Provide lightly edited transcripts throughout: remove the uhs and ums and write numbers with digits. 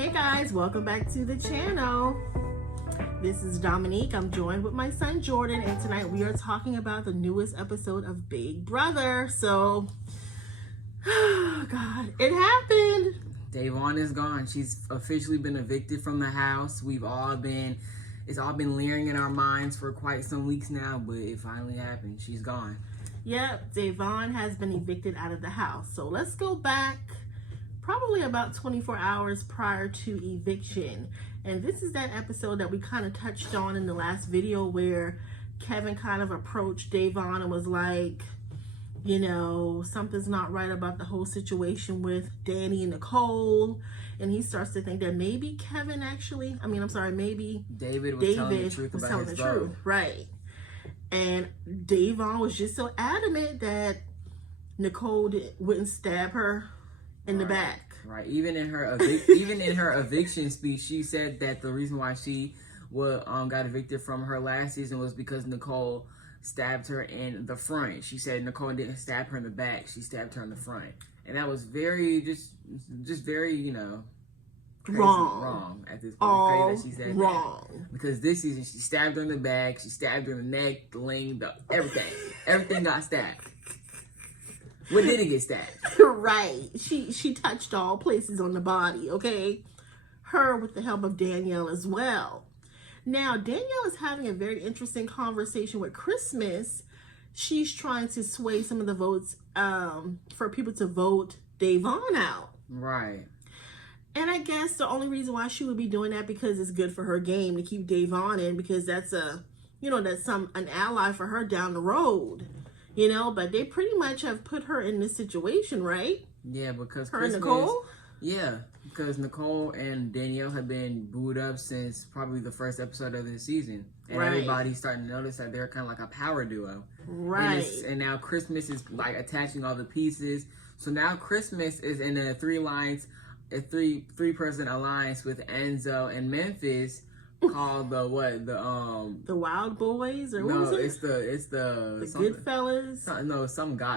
Hey guys, welcome back to the channel. This is Dominique. I'm joined with my son Jordan, and tonight we are talking about the newest episode of Big Brother. So, oh God, it happened. Davon is gone. She's officially been evicted from the house. It's all been leering in our minds for quite some weeks now, but it finally happened. She's gone. Yep, Davon has been evicted out of the house. So let's go back probably about 24 hours prior to eviction. And this is that episode that we kind of touched on in the last video where Kevin kind of approached Davon and was like, you know, something's not right about the whole situation with Danny and Nicole. And he starts to think that maybe maybe David was telling the truth about his vote. Right. And Davon was just so adamant that Nicole wouldn't stab her in the back. Right. Even in her eviction speech, she said that the reason why she got evicted from her last season was because Nicole stabbed her in the front. She said Nicole didn't stab her in the back; she stabbed her in the front, and that was very just very wrong at this point. Crazy that she said that, because this season she stabbed her in the back, she stabbed her in the neck, the leg, everything got stabbed. What didn't get stabbed? Right. She touched all places on the body, okay? Her with the help of Danielle as well. Now, Danielle is having a very interesting conversation with Christmas. She's trying to sway some of the votes for people to vote Davon out. Right. And I guess the only reason why she would be doing that because it's good for her game to keep Davon in, because that's an ally for her down the road. You know, but they pretty much have put her in this situation, right? Yeah, because her and Nicole? Yeah, because Nicole and Danielle have been booed up since probably the first episode of this season. And everybody's starting to notice that they're kind of like a power duo. Right. And now Christmas is like attaching all the pieces. So now Christmas is in a three-person alliance with Enzo and Moonves, called the Wild Boys, or what was it? It's the Goodfellas.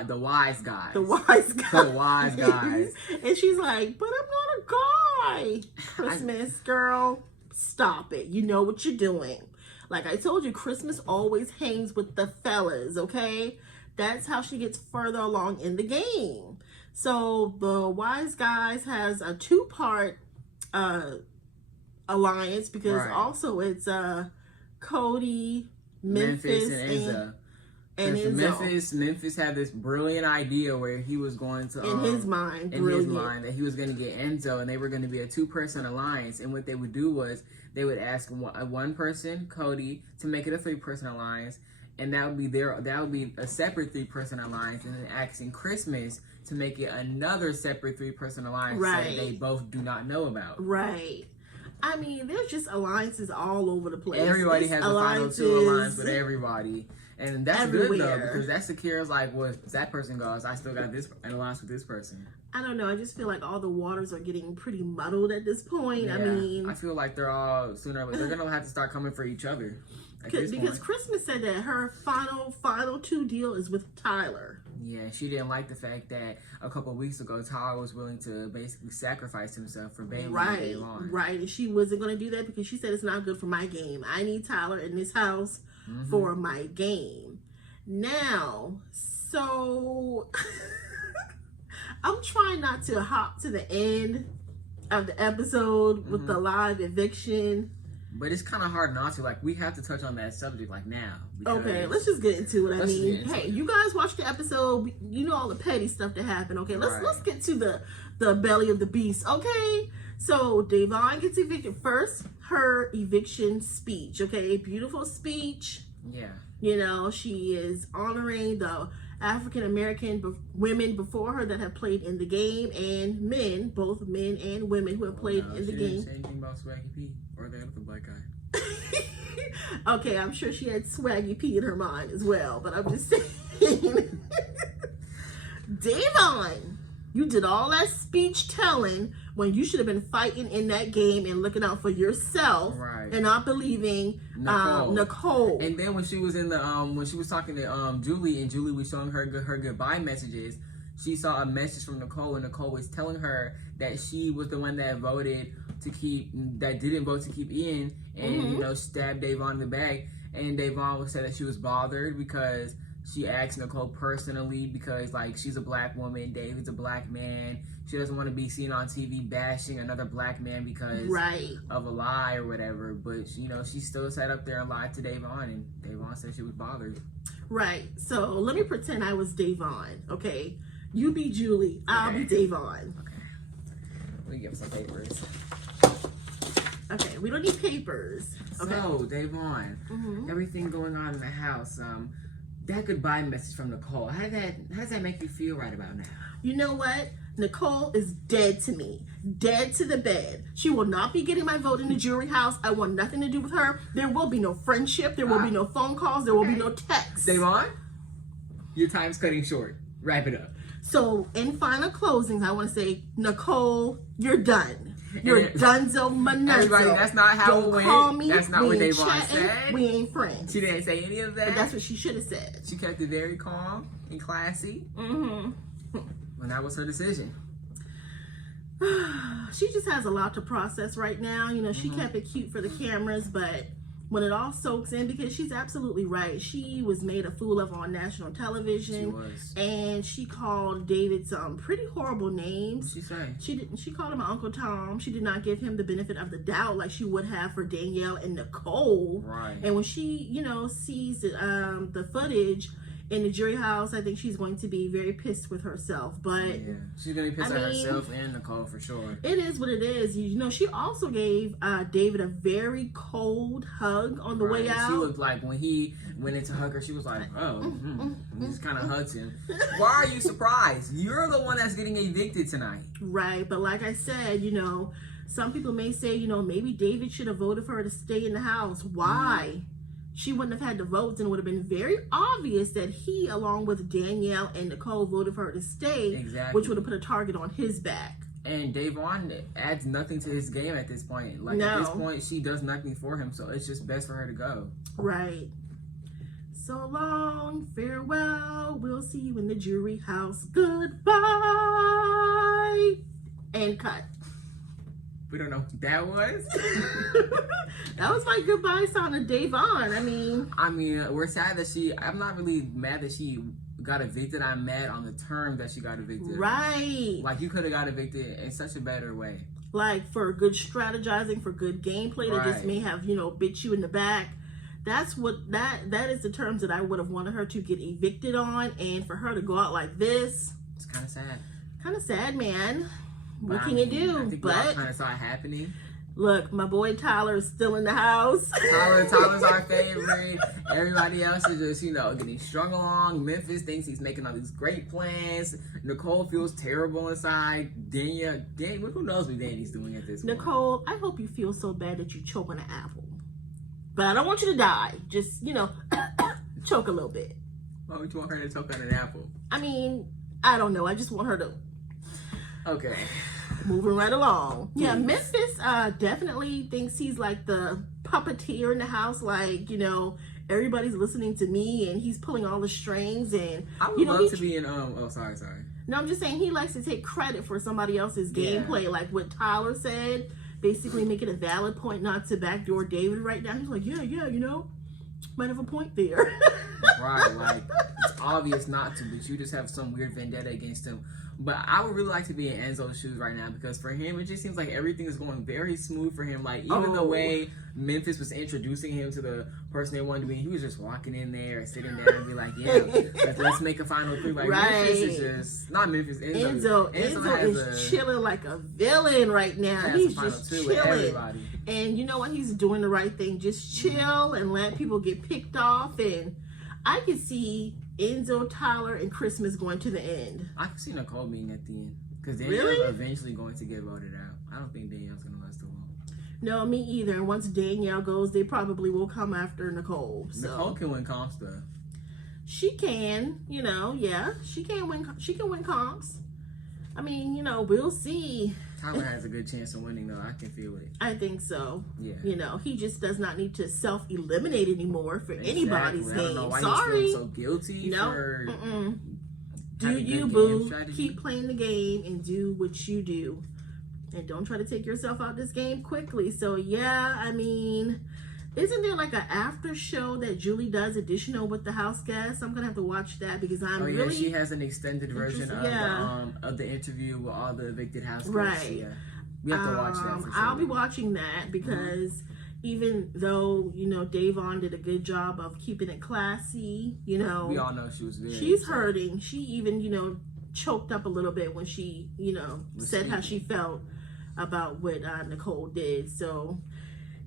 The wise guys. The wise guys. The wise guys. And she's like, but I'm not a guy. Christmas, girl, stop it. You know what you're doing. Like I told you, Christmas always hangs with the fellas, okay? That's how she gets further along in the game. So the wise guys has a two-part alliance, because also it's Cody, Memphis, and Enzo. Memphis had this brilliant idea where he was going to in his mind that he was going to get Enzo, and they were going to be a two-person alliance. And what they would do was they would ask one person, Cody, to make it a three-person alliance, and that would be a separate three-person alliance, and then asking Christmas to make it another separate three-person alliance that they both do not know about. Right. I mean, there's just alliances all over the place. Everybody has a final two alliance with everybody. And that's good, though, because that secures, like, well, if that person goes, I still got an alliance with this person. I don't know. I just feel like all the waters are getting pretty muddled at this point. Yeah, I mean, I feel like they're all they're going to have to start coming for each other. Because Christmas said that her final two deal is with Tyler. Yeah, she didn't like the fact that a couple of weeks ago Tyler was willing to basically sacrifice himself for Bailey and Davon. Right, and she wasn't going to do that because she said it's not good for my game. I need Tyler in this house for my game. Now, so I'm trying not to hop to the end of the episode with the live eviction. But it's kind of hard not to. Like, we have to touch on that subject, like, now. Okay, let's just get into it. I mean, hey, you guys watched the episode. You know all the petty stuff that happened. Okay, let's get to the belly of the beast. Okay, so Davon gets evicted first. Her eviction speech. Okay, beautiful speech. Yeah. You know, she is honoring the African-American women before her that have played in the game, and men, both men and women who have played in the game. She didn't say anything about Swaggy P or the other black guy. Okay, I'm sure she had Swaggy P in her mind as well, but I'm just saying. Davon, you did all that speech telling when you should have been fighting in that game and looking out for yourself, and not believing Nicole. And then when she was in the when she was talking to Julie, and Julie was showing her goodbye messages, she saw a message from Nicole, and Nicole was telling her that she was the one that didn't vote to keep Ian, and stabbed Davon in the back. And Davon said that she was bothered because she asked Nicole personally because, like, she's a black woman, David's a black man. She doesn't want to be seen on TV bashing another black man because of a lie or whatever. But, she still sat up there and lied to Davon, and Davon said she was bothered. Right. So let me pretend I was Davon, okay? You be Julie. I'll be Davon. Okay. We give some papers. Okay, we don't need papers. Okay. So, Davon, everything going on in the house, that goodbye message from Nicole, how does that make you feel right about now? You know what? Nicole is dead to me. Dead to the bed. She will not be getting my vote in the jury house. I want nothing to do with her. There will be no friendship. There will be no phone calls. There will be no texts. Davon, your time's cutting short. Wrap it up. So, in final closings, I want to say, Nicole, you're done. You're donezo manunzo. Everybody, that's not how it went. Call me. That's not what Davon said. We ain't friends. She didn't say any of that. But that's what she should have said. She kept it very calm and classy. And that was her decision. She just has a lot to process right now. She kept it cute for the cameras, but when it all soaks in, because she's absolutely right. She was made a fool of on national television. She was. And she called David some pretty horrible names. What'd she say? She called him Uncle Tom. She did not give him the benefit of the doubt like she would have for Danielle and Nicole. Right. And when she, sees the footage in the jury house, I think she's going to be very pissed with herself. But yeah, she's gonna be pissed at herself and Nicole for sure. It is what it is. She also gave David a very cold hug on the way out. She looked like when he went in to hug her, she was like, he just kind of hugs him. Why are you surprised? You're the one that's getting evicted tonight. Right, but like I said, some people may say, maybe David should have voted for her to stay in the house. Why? She wouldn't have had the votes, and it would have been very obvious that he, along with Danielle and Nicole, voted for her to stay, which would have put a target on his back. And Davon adds nothing to his game at this point. Like, at this point, she does nothing for him, so it's just best for her to go. Right. So long, farewell, we'll see you in the jury house. Goodbye. And cut. We don't know who that was. That was my goodbye song to Davon. I mean, we're sad that I'm not really mad that she got evicted. I'm mad on the term that she got evicted. Right. Like, you could have got evicted in such a better way. Like, for good strategizing, for good gameplay, that just may have, bit you in the back. That's what, that is the terms that I would have wanted her to get evicted on, and for her to go out like this. It's kind of sad. Kind of sad, man. What can you do? I think but kind of saw it happening. Look, my boy Tyler is still in the house. Tyler's our favorite. Everybody else is just, getting strung along. Memphis thinks he's making all these great plans. Nicole feels terrible inside. Danny, who knows what Danny's doing at this point? Nicole, I hope you feel so bad that you choke on an apple. But I don't want you to die. Just, choke a little bit. Why would you want her to choke on an apple? I don't know. I just want her to... Okay. Moving right along. Yeah, Memphis definitely thinks he's like the puppeteer in the house. Like, everybody's listening to me and he's pulling all the strings. And I would love to be in, sorry. No, I'm just saying he likes to take credit for somebody else's gameplay. Like what Tyler said, basically make it a valid point not to backdoor David right now. He's like, yeah, might have a point there. Right, like, it's obvious not to, but you just have some weird vendetta against him. But I would really like to be in Enzo's shoes right now, because for him, it just seems like everything is going very smooth for him. Like, even the way Memphis was introducing him to the person they wanted to be, he was just walking in there, sitting there, and be like, let's make a final three. Like, Memphis is just, not Memphis, Enzo is chilling like a villain right now. He's just chilling. And you know what? He's doing the right thing. Just chill and let people get picked off. And I can see Enzo, Tyler, and Christmas going to the end. I can see Nicole being at the end, because Danielle's eventually going to get voted out. I don't think Danielle's going to last too long. No, me either. And once Danielle goes, they probably will come after Nicole. So. Nicole can win comps though. She can, she can win comps. We'll see. Tyler has a good chance of winning, though. I can feel it. I think so. Yeah. He just does not need to self-eliminate anymore for anybody's game. I don't know why Sorry. he's feeling so guilty. Do Have a you, good boo. game strategy. Keep playing the game and do what you do. And don't try to take yourself out this game quickly. So, yeah, I mean, isn't there like an after show that Julie does additional with the house guests? I'm going to have to watch that because I'm really... she has an extended version of the interview with all the evicted house guests. Right. Yeah. We have to watch that for sure. I'll be watching that because even though, you know, Davon did a good job of keeping it classy, you know... We all know she was very She's upset. hurting. She even, you know, choked up a little bit when she, you know, said how she felt about what Nicole did. So,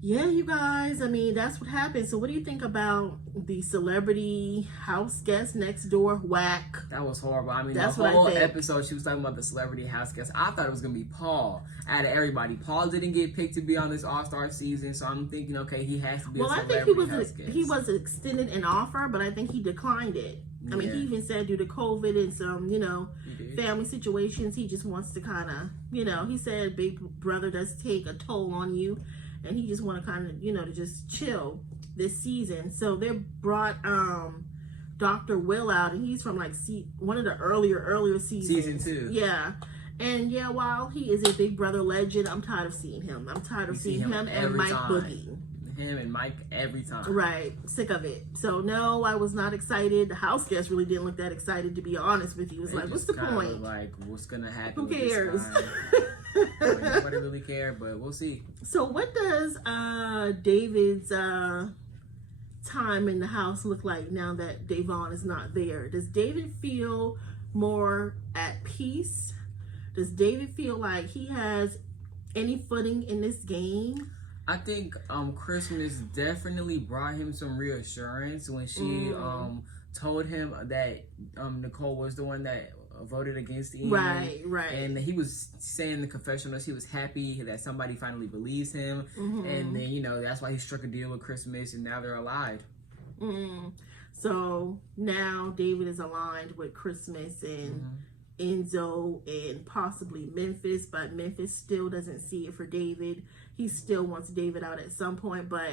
yeah, you guys, I mean, that's what happened. So what do you think about the celebrity house guest next door whack? That was horrible. I mean, That's the what I whole think. episode, she was talking about the celebrity house guest. I thought it was going to be Paul out of everybody. Paul didn't get picked to be on this All-Star season, so I'm thinking, okay, he has to be a celebrity house guest. He was extended an offer, but I think he declined it. I mean, he even said due to COVID and some, you know, family situations, he just wants to kind of, you know, he said Big Brother does take a toll on you, and he just want to kind of, you know, to just chill this season. So they brought Dr. Will out, and he's from like one of the earlier seasons. Season 2. Yeah. And yeah, while he is a Big Brother legend, I'm tired of seeing him. I'm tired of seeing him and Mike Boogie. Him and Mike every time. Right. Sick of it. So no, I was not excited. The house guest really didn't look that excited, to be honest with you. It was like, what's the point? Like, what's gonna happen? Who cares? Nobody really care, but we'll see. So what does David's time in the house look like now that Davon is not there? Does David feel more at peace? Does David feel like he has any footing in this game? I think Christmas definitely brought him some reassurance when she told him that Nicole was the one that voted against Ian. Right. And he was saying in the confessionals he was happy that somebody finally believes him. And then, you know, that's why he struck a deal with Christmas, and now they're allied. So now David is aligned with Christmas and Enzo and possibly Memphis, but Memphis still doesn't see it for David. He still wants David out at some point, but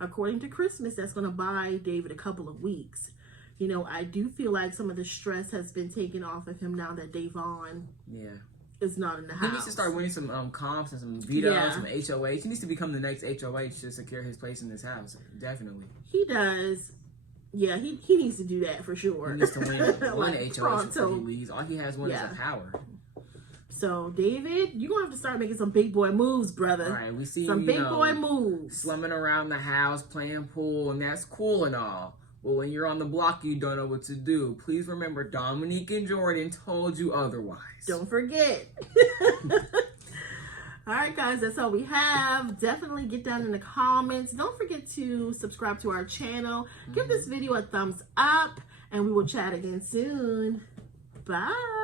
according to Christmas, that's going to buy David a couple of weeks. You know, I do feel like some of the stress has been taken off of him now that Davon is not in the house. He needs to start winning some comps and some vetoes, some HOH. He needs to become the next HOH to secure his place in this house. Definitely. He does. Yeah, he needs to do that for sure. He needs to win one Like HOH before he leaves. All he has one is a power. So, David, you're going to have to start making some big boy moves, brother. All right, we see some big boy moves. Slumming around the house, playing pool, and that's cool and all. But when you're on the block, you don't know what to do. Please remember, Dominique and Jordan told you otherwise. Don't forget. All right, guys, that's all we have. Definitely get down in the comments. Don't forget to subscribe to our channel. Give this video a thumbs up, and we will chat again soon. Bye.